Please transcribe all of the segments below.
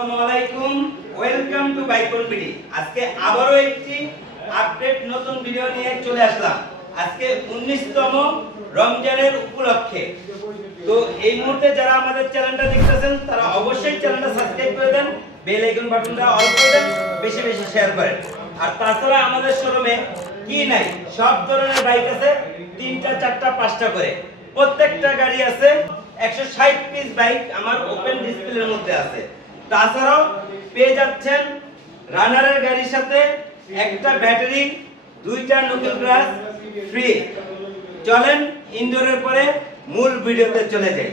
আসসালামু আলাইকুম। Welcome to বাইকন BD আজকে একটি আপডেট নতুন ভিডিও নিয়ে চলে আসলাম। আজকে 19তম রমজানের উপলক্ষে। তো এই মুহূর্তে যারা আমাদের চ্যানেলটা দেখতেছেন, তারা অবশ্যই চ্যানেলটা সাবস্ক্রাইব করে দেন বেল আইকন বাটনটা অল করে দেন, বেশি বেশি শেয়ার করেন। আর তাছাড়া আমাদের শোরুমে কি নাই, সব ধরনের বাইক আছে, তিনটা, চারটা, পাঁচটা করে। প্রত্যেকটা গাড়ি আছে, একশো ষাট পিস বাইক আমার ওপেন ডিসপ্লের মধ্যে আছে। তাছাড়াও পেয়ে যাচ্ছেন রানারের গাড়ির সাথে একটা ব্যাটারি দুইটা নতুন গ্লাস ফ্রি চলেন ইনডোরের পরে মূল ভিডিওতে চলে যাই।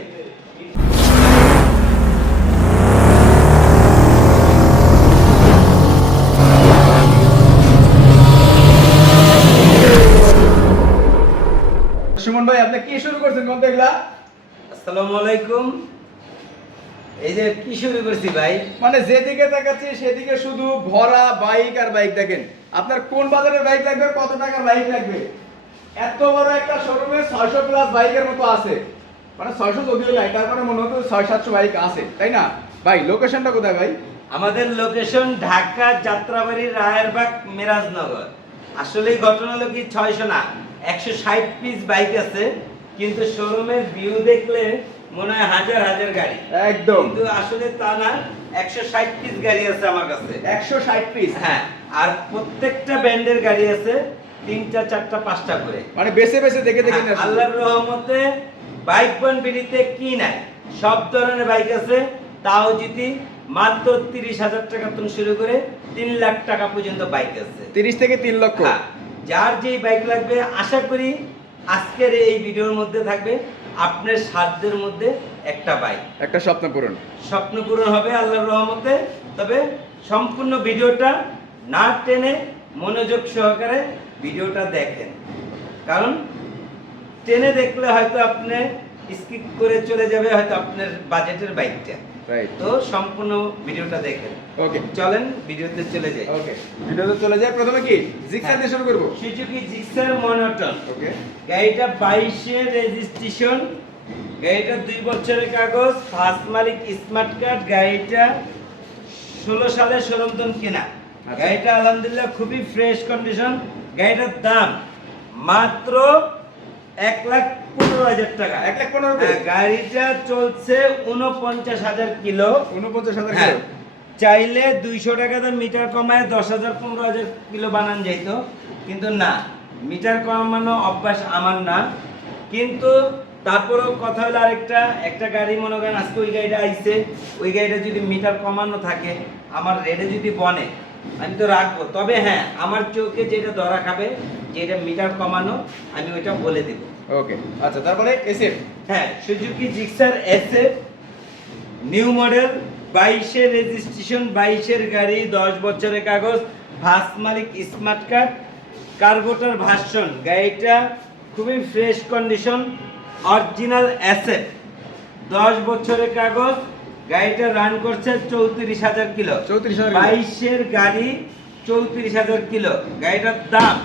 সুমন ভাই আপনি কি শুরু করছেন কোন এগুলা আসসালামু আলাইকুম। এই যে কি শুরু করছি ভাই? মানে যেদিকে তাকাচ্ছি সেদিকে শুধু ভরা বাইক আর বাইক দেখেন। আপনার কোন বাজারের বাইক লাগবে কত টাকার বাইক লাগবে? এত বড় একটা শোরুমে ছয়শো প্লাস বাইকের মতো আছে। মানে ছয়শো যদিও নাই তারপরে মনে হতো ছয় সাতশো বাইক আছে তাই না? ভাই লোকেশনটা কোথায় ভাই? আমাদের লোকেশন ঢাকা যাত্রাবাড়ি রায়েরবাগ মিরাজনগর। আসলে ঘটনা হলো কি ছয়শো না একশো ষাট পিস বাইক আছে কিন্তু শোরুমের ভিউ দেখলে মনে হয় হাজার হাজার গাড়ি। একদম। কিন্তু আসলে তা না একশো ষাট পিস গাড়ি আছে আমার কাছে। একশো ষাট পিস হ্যাঁ আর প্রত্যেকটা ব্র্যান্ডের গাড়ি আছে তিনটা চারটা পাঁচটা করে। মানে বেছে বেছে দেখে দেখে হ্যাঁ, আল্লাহর রহমতে বাইক বন বিড়িতে কি নাই? সব ধরনের বাইক আছে তাও যদি মাত্র তিরিশ হাজার টাকা থেকে শুরু করে তিন লাখ টাকা পর্যন্ত বাইক আছে। তিরিশ থেকে তিন লক্ষ? হ্যাঁ, যার যেই বাইক লাগবে আশা করি আজকের এই ভিডিওর মধ্যে থাকবে। আপনার সাধ্যের মধ্যে একটা বাইক একটা স্বপ্ন পূরণ। স্বপ্ন পূরণ হবে আল্লাহর রহমতে তবে সম্পূর্ণ ভিডিওটা না টেনে মনোযোগ সহকারে ভিডিওটা দেখেন। কারণ টেনে দেখলে হয়তো আপনি স্কিপ করে চলে যাবে হয়তো আপনার বাজেটের বাইকটা তো সম্পূর্ণ ভিডিওটা দেখেন। ওকে চলেন ভিডিওতে চলে যাই। ওকে ভিডিওতে চলে যায় প্রথমে কি? জিক্সার দিয়ে শুরু করব? সুজুকি জিক্সার মনোটন ওকে গাড়িটা বাইশের রেজিস্ট্রেশন গাড়িটা দুই বছরের কাগজ ফার্স্ট মালিক স্মার্ট কার্ড গাড়িটা ষোলো সালে সরন্তন কেনা। আচ্ছা। গাড়িটা আলহামদুলিল্লাহ খুবই ফ্রেশ কন্ডিশন গাড়িটার দাম মাত্র এক লাখ পনেরো হাজার টাকা। এক লাখ পনেরো হ্যাঁ, গাড়িটা চলছে উনপঞ্চাশ হাজার কিলো। উনপঞ্চাশ হাজার হ্যাঁ। কিলো। চাইলে দুইশো টাকা দাম মিটার কমায় দশ হাজার পনেরো হাজার কিলো বানান যাইতো কিন্তু না মিটার কমানো অভ্যাস আমার না। কিন্তু তারপরেও কথা হলো আরেকটা একটা গাড়ি মনে করেন আজকে ওই গাড়িটা আইছে ওই গাড়িটা যদি মিটার কমানো থাকে আমার রেডে যদি বনে আমি তো রাখব। তবে হ্যাঁ আমার চোখে যেটা ধরা খাবে যেটা মিটার কমানো আমি ওইটা বলে দেবো। ওকে আচ্ছা তারপরে এসএফ। হ্যাঁ Suzuki Gixxer SF new model বাইশের রেজিস্ট্রেশন বাইশের গাড়ি দশ বছরের কাগজ ভাস মালিক স্মার্ট কার্ড কার্বোটার ভাষণ গাড়িটা খুবই ফ্রেশ কন্ডিশন অরিজিনাল অ্যাসেট দশ বছরের কাগজ গাড়িটা রান করছে চৌত্রিশ হাজার কিলো 34,000 কিলো। বাইশের গাড়ি চৌত্রিশ হাজার কিলো গাড়িটার দাম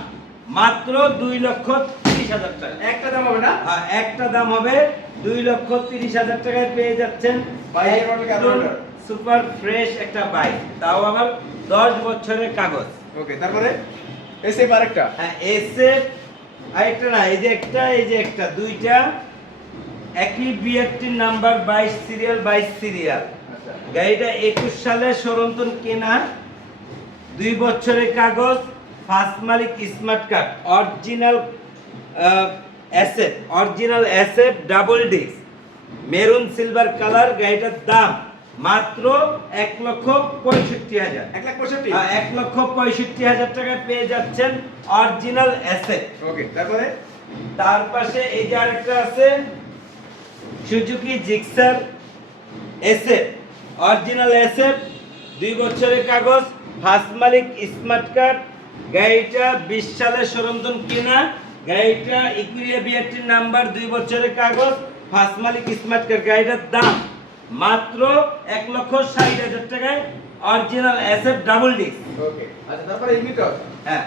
মাত্র দুই লক্ষ তিরিশ হাজার টাকা। একটা দাম হবে না? আর একটা দাম হবে দুই লক্ষ তিরিশ হাজার টাকায় পেয়ে যাচ্ছেন। সুপার ফ্রেশ একটা বাইক তাও আবার দশ বছরের কাগজ। ওকে তারপরে এসএফ আরেকটা। হ্যাঁ এসে আরেকটা না এই যে একটা এই যে একটা দুইটা। একই বিআরটির নাম্বার বাইশ সিরিয়াল বাইশ সিরিয়াল। আচ্ছা। গাড়িটা একুশ সালে সরন্তন কেনা দুই বছরের কাগজ ফার্স্ট মালিক smart card original asset original asset double disc maroon silver colour গাড়িটার দাম মাত্র এক লক্ষ পঁয়ষট্টি হাজার। এক লাখ পঁয়ষট্টি? এক লক্ষ পঁয়ষট্টি হাজার টাকায় পেয়ে যাচ্ছেন অরিজিনাল অ্যাসেট ওকে তারপরে? তার পাশে এই যে আরেকটা আছে Suzuki Gixxer SF original SF দুই বছরের কাগজ ফার্স্ট মালিক স্মার্ট কার্ড গাড়িটা বিশ সালে সরঞ্জন কেনা গাড়িটা ইকুরিয়া বিআরটির নাম্বার দুই বছরের কাগজ ফার্স্ট মালিক স্মার্ট কার্ড গাড়িটার দাম মাত্র এক লক্ষ ষাট হাজার টাকায় original SF double disc. Okay আচ্ছা তারপরে ইগনিটর হ্যাঁ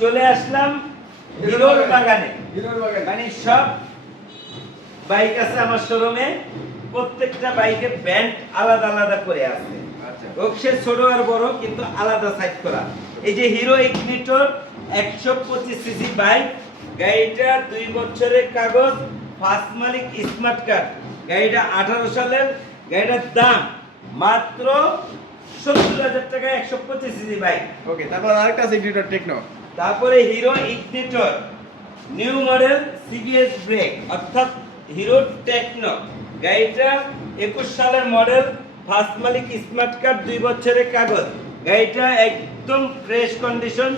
চলে আসলাম হিরোর বাগানে। হিরোর বাগান। মানে সব বাইক আছে আমার শোরুমে প্রত্যেকটা বাইকের ব্যান্ড আলাদা আলাদা করে আছে। আচ্ছা। বক্সের ছোট আর বড় কিন্তু আলাদা সাইড করা। এই যে হিরো ইগনিটর একশো পঁচিশ সিসি বাইক গাড়িটা দুই বছরের কাগজ ফার্স্ট মালিক স্মার্ট কার্ড গাড়িটা আঠারো সালের গাড়িটার দাম মাত্র সত্তর হাজার টাকা একশো পঁচিশ সিসি বাইক ওকে তারপর আরেকটা আছে ইগনিটর টেকনো তারপরে Hero Ignitor new model CBS brake অর্থাৎ হিরো টেকনো গাড়িটা একুশ সালের মডেল ফার্স্ট মালিক স্মার্ট কার্ড দুই বছরের কাগজ। গাড়িটা একদম fresh condition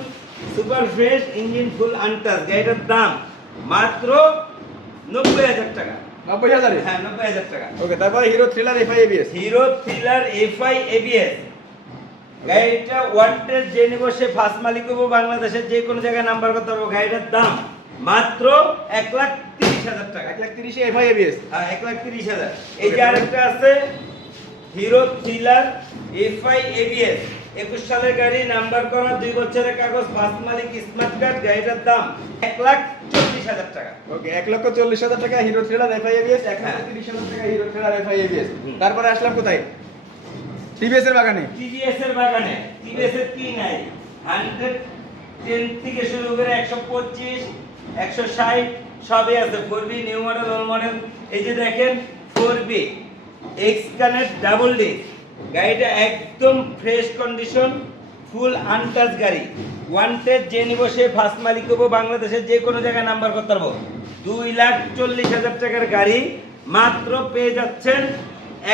super fresh engine full আনটাস গাড়িটার দাম মাত্র নব্বই হাজার টাকা। নব্বই হাজারে? হ্যাঁ নব্বই হাজার টাকা। ওকে তারপরে Hero Thriller FI ABS. Hero Thriller FI ABS. গাড়িটা যে নিব সে ফার্স্ট মালিক হব বাংলাদেশের যে কোনো জায়গায় নাম্বার করতে পারব। গাড়িটার দাম মাত্র এক লাখ হাজার টাকা। এক লাখ তিরিশে এফআই এবিএস হ্যাঁ এক লাখ তিরিশ হাজার। এই যে আরেকটা আছে হিরো থ্রিলার এফআই এবিএস। একুশ সালের গাড়ি নাম্বার করা দুই বছরের কাগজ মালিক স্মার্ট কার্ড গাড়িটার দাম এক লাখ চল্লিশ হাজার টাকা। ওকে এক লক্ষ চল্লিশ হাজার টাকা হিরো থ্রিলার এফআই এবিএস এক লক্ষ হ্যাঁ। তিরিশ হাজার টাকা হিরো থ্রিলার এফআই এবিএস। হুম। তারপরে আসলাম কোথায়? টিভিএস এর বাগানে। টিভিএস এর বাগানে। টিভিএস এর কি নাই? হান্ড্রেড টেন থেকে শুরু করে একশো পঁচিশ একশো ষাট সবই আছে four B new model old model এই যে দেখেন four B X connect double disc গাড়িটা একদম ফ্রেশ কন্ডিশন ফুল আনটাচ গাড়ি। ওয়ান্টেড যে নিব সে ফার্স্ট মালিক হব বাংলাদেশের যে কোনো জায়গায় নাম্বার করতে পারব। দুই লাখ চল্লিশ হাজার টাকার গাড়ি মাত্র পেয়ে যাচ্ছেন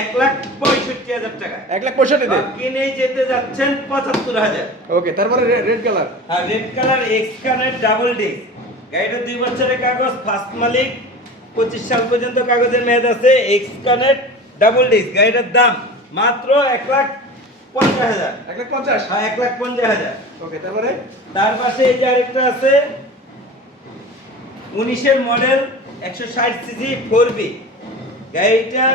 এক লাখ পঁয়ষট্টি হাজার টাকা। এক লাখ পঁয়ষট্টিতে কিনে যেতে যাচ্ছেন পঁচাত্তর হাজার। ওকে তারপরে রেড কালার আর রেড কালার এক্স কানের ডাবল ডিস্ক গাড়িটা দুই বছরের কাগজ ফার্স্ট মালিক পঁচিশ সাল পর্যন্ত কাগজের মেয়াদ আছে এক্স কানের ডাবল ডিস্ক গাড়িটার দাম মাত্র এক লাখ পঞ্চাশ হাজার। এক লাখ পঞ্চাশ? হ্যাঁ এক লাখ পঞ্চাশ হাজার। ওকে তারপরে? তার পাশে এই যে আরেকটা আছে উনিশের মডেল একশো ষাট সিসি ফোর বি। গাড়িটা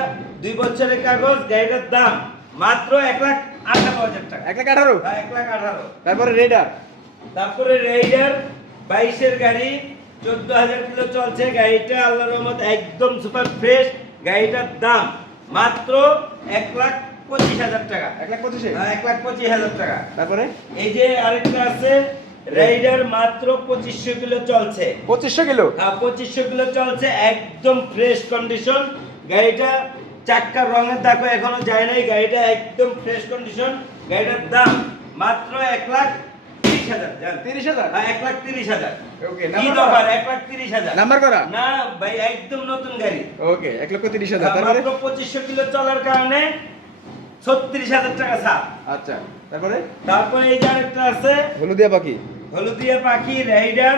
দুই বছরের কাগজ গাড়িটার দাম মাত্র এক লাখ আঠারো হাজার টাকা। এক লাখ আঠারো? হ্যাঁ, এক লাখ আঠারো। তারপরে রেডার? তারপরে বাইশের গাড়ি চোদ্দ হাজার কিলো চলছে। গাড়িটা আল্লাহর রহমত একদম সুপার ফ্রেশ গাড়িটার দাম মাত্র এক লাখ পঁচিশ হাজার টাকা। এক লাখ পঁচিশে? হ্যাঁ, এক লাখ পঁচিশ হাজার টাকা। তারপরে? এই যে আরেকটা আছে রাইডার মাত্র পঁচিশশো কিলো চলছে। পঁচিশশো কিলো? হ্যাঁ পঁচিশশো কিলো চলছে একদম ফ্রেশ কন্ডিশন গাড়িটা চাক্কার রঙের দাগও এখনও যায় নাই। গাড়িটা একদম ফ্রেশ কন্ডিশন গাড়িটার দাম মাত্র এক লাখ হাজার তিরিশ হাজার? হ্যাঁ এক লাখ তিরিশ হাজার। ওকে কি দরকার এক লাখ তিরিশ হাজার। নাম্বার করা? না ভাই একদম নতুন গাড়ি। ওকে এক লক্ষ তিরিশ হাজার তারপরে? পঁচিশশো কিলো চলার কারণে ছত্রিশ হাজার টাকা ছাড়। আচ্ছা তারপরে? তারপরে এই আছে হলুদিয়া পাখি? হলুদিয়া পাখি রাইডার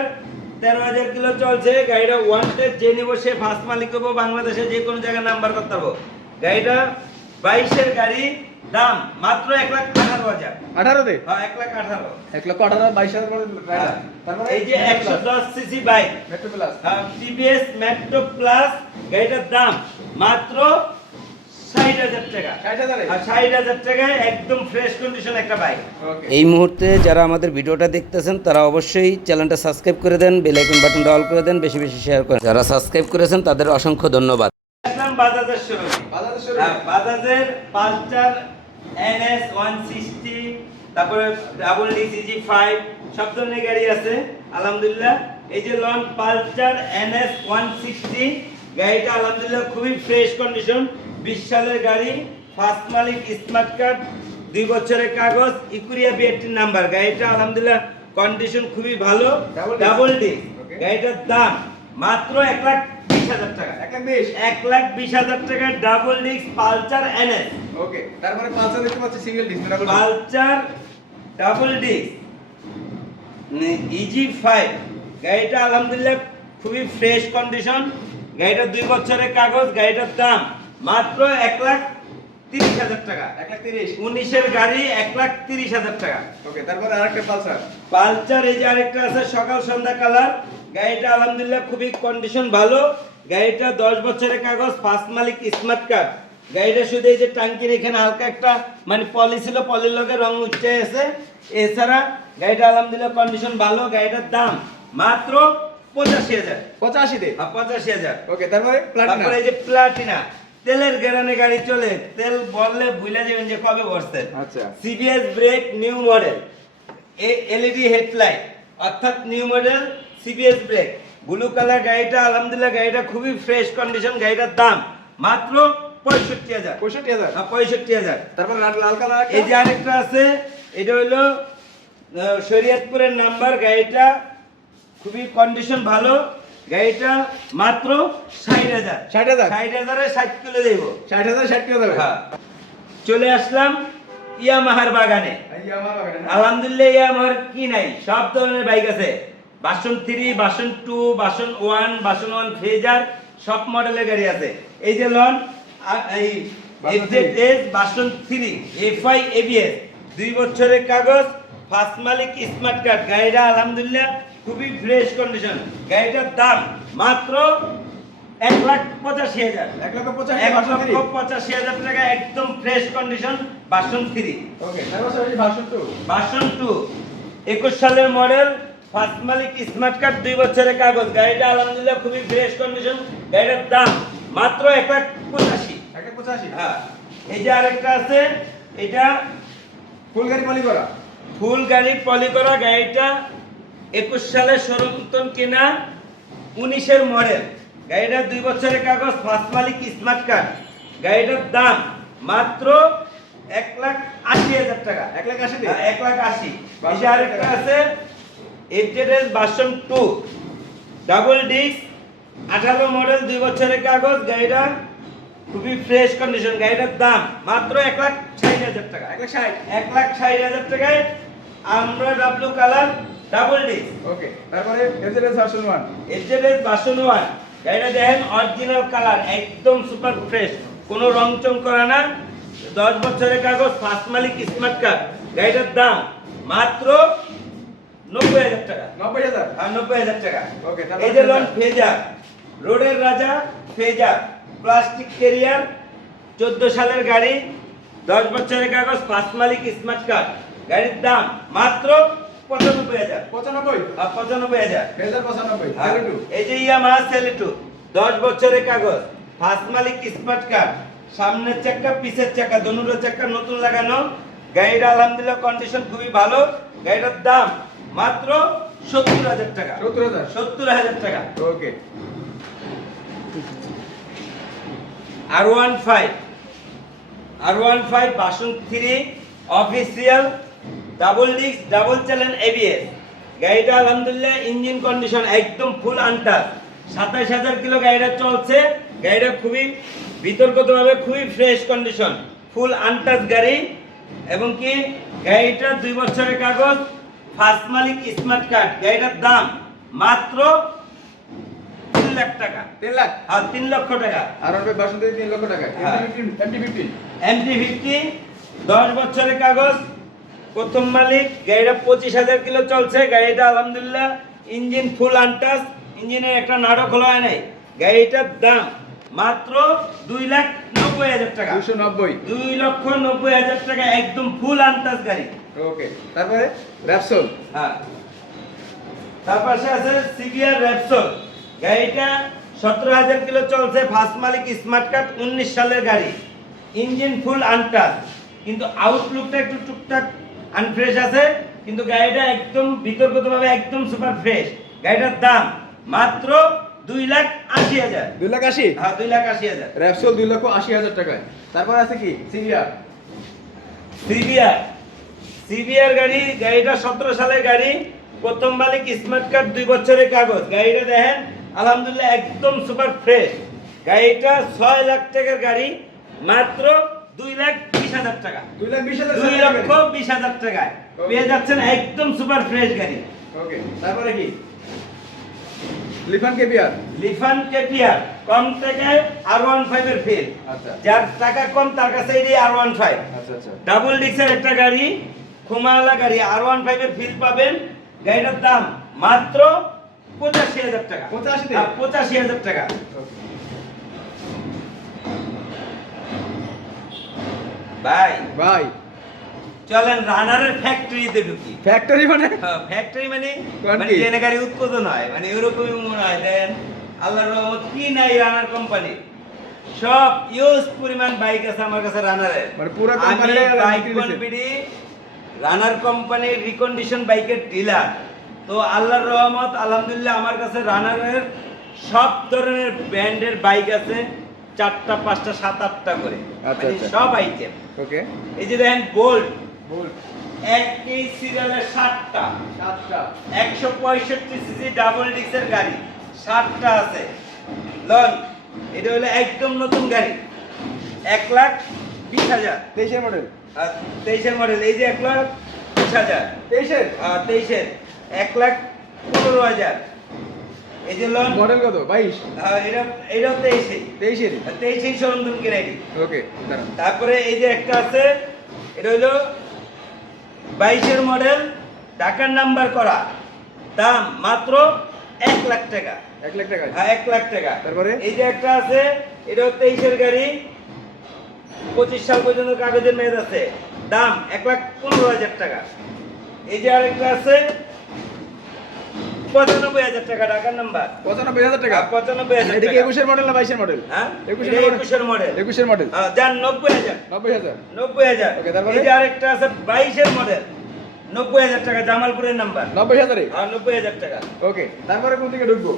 তেরো হাজার কিলো চলছে। গাড়িটা ওয়ান্টেড যে নিব সে ফার্স্ট মালিক হব বাংলাদেশে যে কোনো জায়গায় নাম্বার করতে পারব। গাড়িটা বাইশের গাড়ি দাম মাত্র এক লাখ আঠারো হাজার। আঠারোতে? হ্যাঁ এক লাখ আঠারো। এক লক্ষ আঠারো বাইশ হাজার করে রাইডার তারপরে এই যে একশো দশ CC bike. Metro plus TVS metro plus গাড়িটার দাম মাত্র ষাট হাজার টাকা। ষাট হাজারে? আর ষাট হাজার টাকায় একদম ফ্রেশ কন্ডিশন একটা বাইক। এই মুহূর্তে যারা আমাদের ভিডিওটা দেখতেছেন তারা অবশ্যই চ্যানেলটা সাবস্ক্রাইব করে দেন বেল আইকন বাটনটা অল করে দেন বেশি বেশি শেয়ার করেন। যারা সাবস্ক্রাইব করেছেন তাদের অসংখ্য ধন্যবাদ। বাজাজের শোরুমে পালসার এনএস ওয়ান সিক্সটি তারপরে ডাবল ডিসিজি ফাইভ সব ধরনের গাড়ি আছে আলহামদুলিল্লাহ। এই যে লন পালসার এনএস ওয়ান সিক্সটি গাড়িটা আলহামদুলিল্লাহ খুবই ফ্রেশ কন্ডিশন বিশ সালের গাড়ি ফার্স্ট মালিক স্মার্ট কার্ড দুই বছরের কাগজ ইকুরিয়া বিএটির নাম্বার গাড়িটা আলহামদুলিল্লাহ কন্ডিশন খুবই ভালো ডাবল Okay. গাড়িটার দাম মাত্র এক লাখ বিশ হাজার টাকা। এক লাখ বিশ। এক লাখ বিশ হাজার টাকা double disc Pulsar NS okay তারপরে পালসার দেখতে পাচ্ছি single disc double Pulsar double disc easy five গাড়িটা আলহামদুলিল্লাহ খুবই ফ্রেশ কন্ডিশন গাড়িটা দুই বছরের কাগজ গাড়িটার দাম মাত্র এক লাখ তিরিশ হাজার টাকা। এক লাখ তিরিশ। উনিশের গাড়ি এক লাখ তিরিশ হাজার টাকা। ওকে তারপরে আরেকটা পালসার পালচার এই যে আরেকটা আছে সকাল সন্ধ্যা কালার গাড়িটা আলহামদুলিল্লাহ খুবই কন্ডিশন ভালো। গাড়িটা দশ বছরের কাগজ ফার্স্ট মালিক স্মার্ট কার্ড গাড়িটা শুধু এই যে টাঙ্কির এখানে হালকা একটা মানে পলি ছিল পলির লগে রং উঠে আছে এছাড়া গাড়িটা আলহামদুলিল্লাহ কন্ডিশন ভালো গাড়িটার দাম মাত্র পঁচাশি হাজার। পঁচাশিতে? পঁচাশি হাজার। ওকে তারপরে এই যে প্লাটিনা তেলের গ্যারানে গাড়ি চলে তেল বললে ভুলে যাবেন যে কবে বসছেন আচ্ছা। CBS brake new model LED headlight অর্থাৎ new model CBS brake blue colour গাড়িটা আলহামদুলিল্লাহ গাড়িটা খুবই ফ্রেশ কন্ডিশন গাড়িটার দাম মাত্র পঁয়ষট্টি হাজার। পঁয়ষট্টি হাজার? পঁয়ষট্টি হাজার। তারপর লাল কালার এই যে আরেকটা আছে এটা হলো শরীয়তপুরের নাম্বার গাড়িটা খুবই কন্ডিশন ভালো। গাড়িটা মাত্র ষাট হাজার। ষাট হাজার? ষাট হাজারে ষাট কিলো দেবো। ষাট হাজার ষাট কিলো দেবে? হ্যাঁ। চলে আসলাম ইয়ামাহার বাগানে? আলহামদুলিল্লাহ ইয়ামাহার কি নাই? সব ধরনের বাইক আছে। বাসন থ্রি বাসন টু বাসন ওয়ান বাসন ওয়ান ফ্রেজার সব মডেলের গাড়ি আছে। এই যে লন এই বাসন এফজেড বাসন থ্রি এফআই এবিএস দুই বছরের কাগজ ফার্স্ট মালিক স্মার্ট কার্ড গাড়িটা আলহামদুলিল্লাহ খুবই ফ্রেশ কন্ডিশন গাড়িটার দাম মাত্র এক লাখ পঁচাশি হাজার। এক লক্ষ পঁচাশি এক লক্ষ পঁচাশি হাজার টাকা একদম fresh condition version three okay version two version two একুশ সালের মডেল ফার্স্ট মালিক স্মার্ট কার্ড দুই বছরের কাগজ। গাড়িটা আলহামদুলিল্লাহ খুবই ফ্রেশ কন্ডিশন গাড়িটার দাম মাত্র লাখ এক লাখ পঁচাশি হ্যাঁ। এই যে আরেকটা আছে এটা ফুল গাড়ি পলি করা। ফুল গাড়ি পলি করা গাড়িটা একুশ সালে সরন্তন কেনা উনিশের মডেল। গাড়িটা দুই বছরের কাগজ ফার্স্ট মালিক স্মার্ট কার্ড। গাড়িটার দাম মাত্র এক লাখ আশি হাজার টাকা। এক লাখ আশি হ্যাঁ, এক লাখ আশি। আরেকটা আছে FZS version two double disc আঠারো মডেল দুই বছরের কাগজ গাড়িটা খুবই ফ্রেশ কন্ডিশন গাড়িটার দাম মাত্র এক লাখ ষাট হাজার টাকা। এক লাখ ষাট। এক লাখ ষাট হাজার টাকায় আমরা W colour double D okay তারপরে FZS version one FZS version one গাড়িটা দেখেন অরিজিনাল কালার একদম সুপার ফ্রেশ কোনো রং চং করা না। দশ বছরের কাগজ ফার্স্ট মালিক স্মার্ট কার্ড গাড়িটার দাম মাত্র নব্বই হাজার টাকা। নব্বই হাজার? আর নব্বই হাজার টাকা। ওকে তারপর এই যে। লন ফেজার রোডের রাজা ফেজার প্লাস্টিক ক্যারিয়ার চোদ্দ সালের গাড়ি দশ বছরের কাগজ ফার্স্ট মালিক স্মার্ট কার্ড। গাড়ির দাম মাত্র পঁচানব্বই হাজার। পঁচানব্বই? আর পঁচানব্বই হাজার। পঁচানব্বই হ্যাঁ, টু এই যে ইয়ামাহা সেলিটু। দশ বছরের কাগজ ফার্স্ট মালিক স্মার্ট কার্ড। সামনের চাকা পিছের চাকা দনুরো চাকা নতুন লাগানো। গাড়িটা আলহামদুলিল্লাহ কন্ডিশন খুবই ভালো। গাড়িটার দাম মাত্র সত্তর হাজার টাকা। সত্তর হাজার। সত্তর হাজার টাকা। Okay. R one five R one five version three official double disc double channel ABS গাড়িটা আলহামদুলিল্লাহ ইঞ্জিন কন্ডিশন একদম ফুল আনটাচ সাতাশ হাজার কিলো গাড়িটা চলছে। গাড়িটা খুবই বিতর্কতভাবে খুবই ফ্রেশ কন্ডিশন ফুল আনটাচ গাড়ি। এবং কি, গাড়িটা দুই বছরের কাগজ ফার্স্ট মালিক স্মার্ট কার্ড গাড়িটার দাম মাত্র তিন লাখ টাকা। তিন লাখ? আর তিন লক্ষ টাকা। আর ওর ভার্সন তিন লক্ষ টাকা। এমটি ফিফটিন এমটি ফিফটি দশ বছরের কাগজ প্রথম মালিক গাড়িটা পঁচিশ হাজার কিলো চলছে গাড়িটা আলহামদুলিল্লাহ ইঞ্জিন ফুল আনটাস ইঞ্জিনের একটা নাটক খোলা হয় নাই। গাড়িটার দাম মাত্র দুই লাখ নব্বই হাজার টাকা। দুশো নব্বই। দুই লক্ষ নব্বই হাজার টাকা একদম ফুল আনটাস গাড়ি। ওকে তারপরে র্যাপসোল হ্যাঁ। তার পাশে আছে সিভিয়ার র্যাপসল গাড়িটা সতেরো হাজার কিলো চলছে ফার্স্ট মালিক স্মার্ট কার্ড উনিশ সালের গাড়ি। ইঞ্জিন ফুল আনটাচ কিন্তু আউটলুকটা একটু টুকটাক আনফ্রেশ আছে কিন্তু গাড়িটা একদম বিতর্কতভাবে একদম সুপার ফ্রেশ গাড়িটার দাম মাত্র দুই লাখ আশি হাজার। দুই লাখ আশি? হ্যাঁ দুই লাখ আশি হাজার। র্যাপসোল দুই লক্ষ আশি হাজার টাকায়। তারপর আছে কি? সিভিয়ার সিবিআর সিবিআর গাড়ি গাড়িটা সতেরো সালের গাড়ি। প্রথম মালিক স্মার্ট কার্ড দুই বছরের কাগজ। গাড়িটা দেখেন আলহামদুলিল্লাহ একদম সুপার ফ্রেশ। গাড়িটা ছয় লাখ টাকার গাড়ি মাত্র দুই লাখ বিশ হাজার টাকা। দুই লাখ বিশ হাজার দুই লক্ষ বিশ হাজার টাকায়। পেয়ে যাচ্ছেন একদম সুপার ফ্রেশ গাড়ি। ওকে তারপরে কি? লিফান কেবিয়ার লিফান কেপিয়ার কম থেকে আর ওয়ান ফাইভের ফেল আচ্ছা। যার টাকা কম তার কাছে এই আর ওয়ান ফাইভ আচ্ছা আচ্ছা। ডাবল ডিক্সের একটা গাড়ি খুমাওয়ালা গাড়ি। আর ওয়ান ফাইভের ফিল পাবেন। গাড়িটার দাম মাত্র পঁচাশি হাজার টাকা। 85 হ্যাঁ, পঁচাশি হাজার টাকা। ভাই ভাই। চলেন রানারের ফ্যাক্টরিতে ঢুকি। ফ্যাক্টরি মানে? ফ্যাক্টরি মানে মানে? ট্রেনে গাড়ি উৎপাদন হয়। মানে এরকমই মনে হয় দেন। আল্লাহর রহমত কি নাই রানার কোম্পানি সব ইউজ পরিমাণ বাইক আছে আমার কাছে রানারের। মানে পুরো আমি কোম্পানির বাইক? কনপিডি রানার কোম্পানির রিকন্ডিশন বাইকের ডিলার তো আল্লাহর রহমত আলহামদুলিল্লাহ আমার কাছে রানারের সব ধরনের ব্র্যান্ডের বাইক আছে চারটা পাঁচটা সাত আটটা করে। আচ্ছা, মানে আচ্ছা। সব আইটেম ওকে। এই যে দেখেন বোল্ট বল একই সিরিয়ালের সাতটা। সাতটা। একশো পঁয়ষট্টি সিসি ডাবল ডিক্সের গাড়ি। সাতটা আছে। লন এটা হলো একদম নতুন গাড়ি। এক লাখ বিশ হাজার। তেইশের মডেল আর তেইশের মডেল এই যে এক লাখ বিশ হাজার। তেইশের? তেইশের। এক লাখ পনেরো হাজার। এই যে লন মডেল কত? বাইশ? আহ, এটা এটাও তেইশেই তেইশের তেইশেই সরঞ্জাম কেনাইনি ওকে তারপরে এই যে একটা আছে এটা হলো বাইশের মডেল ঢাকার নাম্বার করা। দাম মাত্র এক লাখ টাকা। এক লাখ টাকা? হ্যাঁ এক লাখ টাকা। তারপরে? এই যে একটা আছে এটা তেইশের গাড়ি। পঁচিশ সাল পর্যন্ত কাগজের মেয়াদ আছে। দাম এক লাখ পনেরো হাজার টাকা। এই যে আরেকটা আছে পঁচানব্বই হাজার টাকা ঢাকার নাম্বার পঁচানব্বই হাজার টাকা? হ্যাঁ, পঁচানব্বই হাজার এটা কি একুশের মডেল না বাইশের মডেল হ্যাঁ একুশের মডেল? একুশের মডেল হ্যাঁ, যান নব্বই হাজার। নব্বই হাজার। নব্বই হাজার। Okay, তারপরে? এই যে আরেকটা আছে বাইশের মডেল নব্বই হাজার টাকা জামালপুরের নাম্বার নব্বই হাজারে? আর নব্বই হাজার টাকা। ওকে তারপরে কোন দিকে ঢুকবো?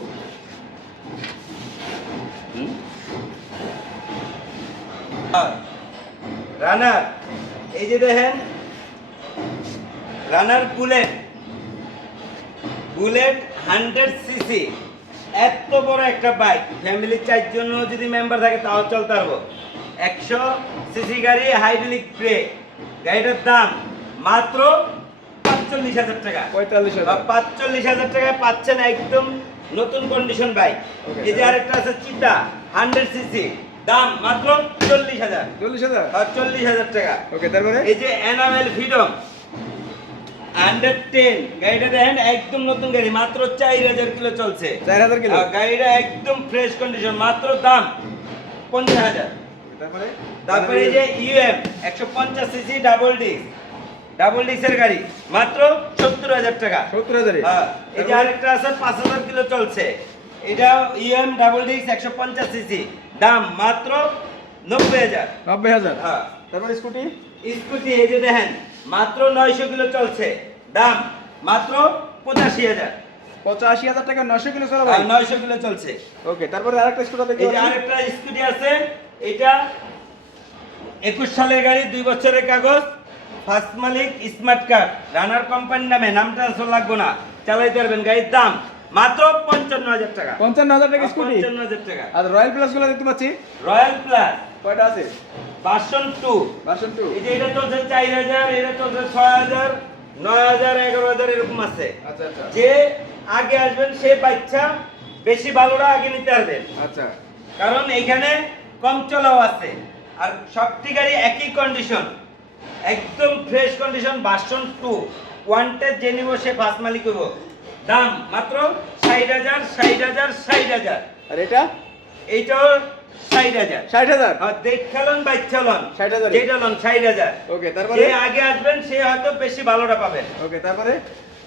রানার এই যে দেখেন Runner bullet bullet hundred CC. এত বড় একটা বাইক। ফ্যামিলির চারজন যদি মেম্বার থাকে তাও চলতে পারব। একশো সিসি গাড়ি হাইড্রোলিক ব্রেক গাড়িটার দাম মাত্র পাঁচচল্লিশ হাজার টাকা। পঁয়তাল্লিশ হাজার। পাঁচচল্লিশ হাজার টাকায় পাচ্ছেন একদম নতুন কন্ডিশন বাইক এই যে আরেকটা আছে চিতা হান্ড্রেড সিসি। দাম মাত্র চল্লিশ হাজার। চল্লিশ হাজার? চল্লিশ হাজার টাকা। ওকে তারপরে? এই যে এনামেল ফ্রিডম হান্ড্রেড টেন গাড়িটা দেখেন একদম নতুন গাড়ি মাত্র চার হাজার কিলো চলছে। চার হাজার কিলো? গাড়িটা একদম ফ্রেশ কন্ডিশন মাত্র দাম পঞ্চাশ হাজার। তারপরে? তারপরে এই যে ইউএম একশো পঞ্চাশ সিসি ডাবল ডিস্ক ডাবল ডিস্কের গাড়ি মাত্র সত্তর হাজার টাকা। সত্তর হাজারে? হ্যাঁ, এই যে আরেকটা আছে পাঁচ হাজার কিলো চলছে। এটা ইএম ডাবল ডিস্ক একশো পঞ্চাশ সিসি দাম মাত্র নব্বই হাজার। নব্বই হাজার? হ্যাঁ। তারপরে স্কুটি? স্কুটি এই যে দেখেন মাত্র নয়শো কিলো চলছে। দাম মাত্র পঁচাশি হাজার। পঁচাশি হাজার টাকা নশো কিলো চলো ভাই। নয়শো কিলো চলছে। ওকে তারপরে আরেকটা স্কুটি দেখতে এই যে আরেকটা স্কুটি আছে এটা একুশ সালের গাড়ি দুই বছরের কাগজ ফার্স্ট মালিক স্মার্ট কার্ড রানার কোম্পানির নামে নামটা আসলে লাগবে না চালাইতে পারবেন গাড়ির দাম মাত্র পঞ্চান্ন হাজার টাকা। পঞ্চান্ন হাজার টাকা স্কুটি পঞ্চান্ন হাজার টাকা। আর রয়্যাল প্লাসগুলো দেখতে পাচ্ছি। রয়্যাল প্লাস কয়টা আছে? ভার্সন টু ভার্সন টু এই যে এটা চলছে চার হাজার এটা চলছে ছয় হাজার নয় হাজার এগারো হাজার এরকম আছে। আচ্ছা আচ্ছা। যে আগে আসবেন সে বাচ্চা বেশি ভালোটা আগে নিতে পারবেন আচ্ছা। কারণ এখানে কম চলাও আছে। আর সবটি গাড়ি একই কন্ডিশন একদম fresh condition version two wanted যে নিব সে ফার্স্ট মালিক হইব। দাম মাত্র ষাট হাজার ষাট হাজার ষাট হাজার। আর এটা? এইটাও ষাট হাজার। ষাট হাজার? দেখলন বাচ্চালন 60,000 যেটা লন ষাট হাজার। ওকে তারপরে? যে আগে আসবেন সে হয়তো বেশি ভালোটা পাবেন ওকে তারপরে?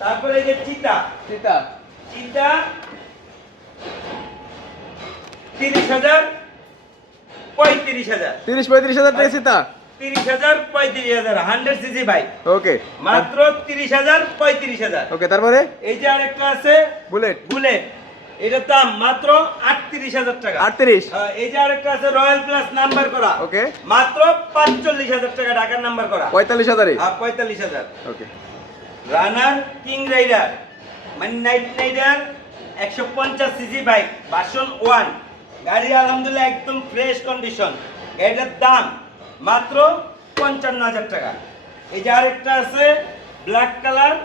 তারপরে যে চিতা। চিতা। চিতা তিরিশ হাজার পঁয়ত্রিশ হাজার। তিরিশ পঁয়ত্রিশ হাজার টাকা চিতা? তিরিশ হাজার পঁয়ত্রিশ হাজার হান্ড্রেড সিসি বাইক ওকে। মাত্র তিরিশ হাজার পঁয়ত্রিশ হাজার। ওকে তারপরে? এই যে আরেকটা আছে বুলেট বুলেট এটার দাম মাত্র আটত্রিশ হাজার টাকা। আটত্রিশ? হ্যাঁ, এই যে আরেকটা আছে রয়্যাল প্লাস নাম্বার করা। ওকে। মাত্র পাঁচচল্লিশ হাজার টাকা ঢাকার নাম্বার করা। পঁয়তাল্লিশ হাজারে? আর পঁয়তাল্লিশ হাজার। ওকে। রানার কিং রাইডার মানে নাইট রাইডার একশো পঞ্চাশ সিসি বাইক ভার্সন ওয়ান গাড়ি আলহামদুলিল্লাহ একদম ফ্রেশ কন্ডিশন গাড়িটার দাম মাত্র পঞ্চান্ন হাজার টাকা। এই যে আরেকটা আছে ব্ল্যাক কালার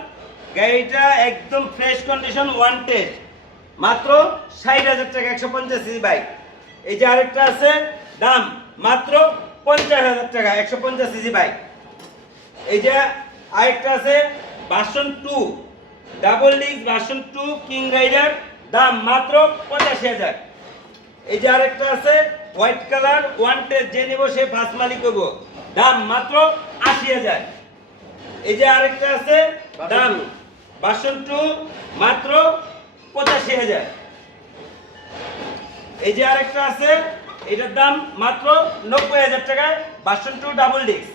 গাড়িটা একদম ফ্রেশ কন্ডিশন ওয়ান টেস্ট মাত্র ষাট হাজার টাকা একশো পঞ্চাশ সিসি বাইক। এই যে আরেকটা আছে দাম মাত্র পঞ্চাশ হাজার টাকা একশো পঞ্চাশ সিসি বাইক। এই যে আরেকটা আছে version two double disc version two king rider দাম মাত্র পঁচাশি হাজার। এই যে আরেকটা আছে হোয়াইট কালার ওয়ান টেস্ট যে নিব সে ফার্স্ট মালিক হইব। দাম মাত্র আশি হাজার। এই যে আরেকটা আছে দাম ভার্সন টু মাত্র পঁচাশি হাজার। এই যে আরেকটা আছে এটার দাম মাত্র নব্বই হাজার টাকায় বাসন টু ডাবল ডিস্ক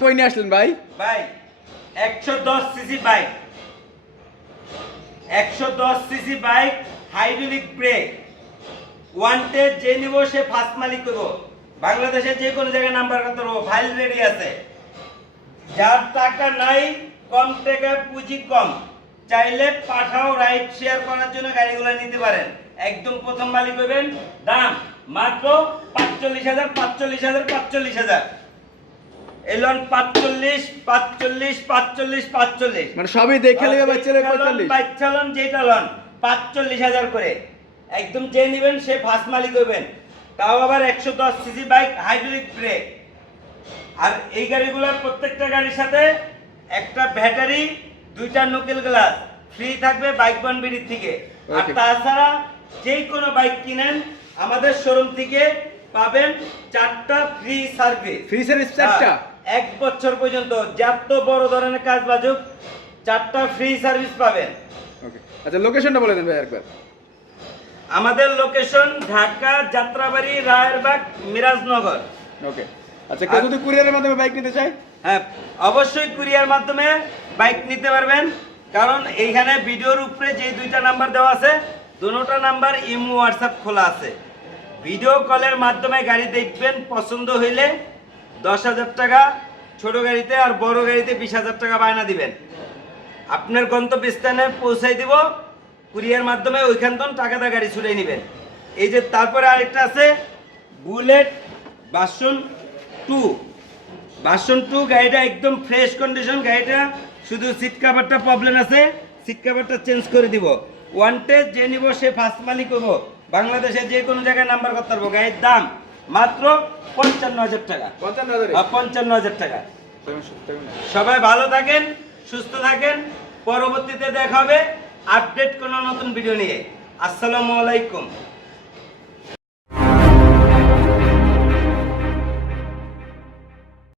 কই নিয়ে আসলেন ভাই? ভাই একশো দশ সিসি বাইক। একশো দশ CC bike hydraulic brake wanted যে নিব সে ফার্স্ট মালিক করব বাংলাদেশের যে কোনো জায়গায় নাম্বার কত ফাইল রেডি আছে। যার টাকা নাই কম টাকায় পুঁজি কম। চাইলে পাঠাও রাইড শেয়ার করার জন্য গাড়িগুলো নিতে পারেন। একদম প্রথম মালিক হবেন দাম মাত্র পাঁচচল্লিশ হাজার পাঁচচল্লিশ হাজার পাঁচচল্লিশ হাজার। এলন পাঁচচল্লিশ পাঁচচল্লিশ পাঁচচল্লিশ পাঁচচল্লিশ। মানে সবই দেখে নেবে বাচ্চা লন যেটা লন পাঁচচল্লিশ হাজার করে। একদম যে নেবেন সে ফার্স্ট মালিক হবেন তাও আবার একশো দশ সিসি বাইক হাইড্রোলিক ব্রেক আর এই গাড়িগুলোর প্রত্যেকটা গাড়ির সাথে একটা ব্যাটারি দুইটা নকেল গ্লাস ফ্রি থাকবে বাইক বনবিড়ির থেকে। আর তাছাড়া যে কোনো বাইক কিনেন আমাদের শোরুম থেকে পাবেন চারটা ফ্রি সার্ভিস ফ্রি সার্ভিস চারটা? এক বছর পর্যন্ত যত বড় ধরনের কাজ বাজুক চারটা ফ্রি সার্ভিস পাবেন। ওকে আচ্ছা লোকেশনটা বলে দেন ভাই একবার। আমাদের লোকেশন ঢাকা যাত্রাবাড়ি রায়েরবাগ মিরাজনগর। ওকে আচ্ছা কেউ যদি কুরিয়ারের মাধ্যমে বাইক নিতে চায়? হ্যাঁ অবশ্যই কুরিয়ার মাধ্যমে বাইক নিতে পারবেন। কারণ এইখানে ভিডিওর উপরে যে দুইটা নাম্বার দেওয়া আছে, দুটোটা নাম্বার ইমো, হোয়াটসঅ্যাপ খোলা আছে। ভিডিও কলের মাধ্যমে গাড়ি দেখবেন, পছন্দ হইলে দশ হাজার টাকা, ছোট গাড়িতে আর বড় গাড়িতে বিশ হাজার টাকা বায়না দিবেন। আপনার গন্তব্যস্থানে পৌঁছাই দিব, কুরিয়ার মাধ্যমে ওইখান থেকে টাকাটা গাড়ি ছুটে নেবেন। এই যে তারপরে আরেকটা আছে, বুলেট বাসন টু। ভার্সন টু গাড়িটা একদম ফ্রেশ কন্ডিশন, গাড়িটা শুধু সিট কাভারটা প্রবলেম আছে সিট কাভারটা চেঞ্জ করে দিব। ওয়ান টেস্ট যে নিব সে ফার্স্ট মালিক হব। বাংলাদেশের যে কোনো জায়গায় নাম্বার করতে পারব। গাড়ির দাম মাত্র পঞ্চান্ন হাজার টাকা। পঞ্চান্ন হাজার? টাকা। সবাই ভালো থাকেন সুস্থ থাকেন। পরবর্তীতে দেখা হবে আপডেট কোনো নতুন ভিডিও নিয়ে। আসসালামু আলাইকুম।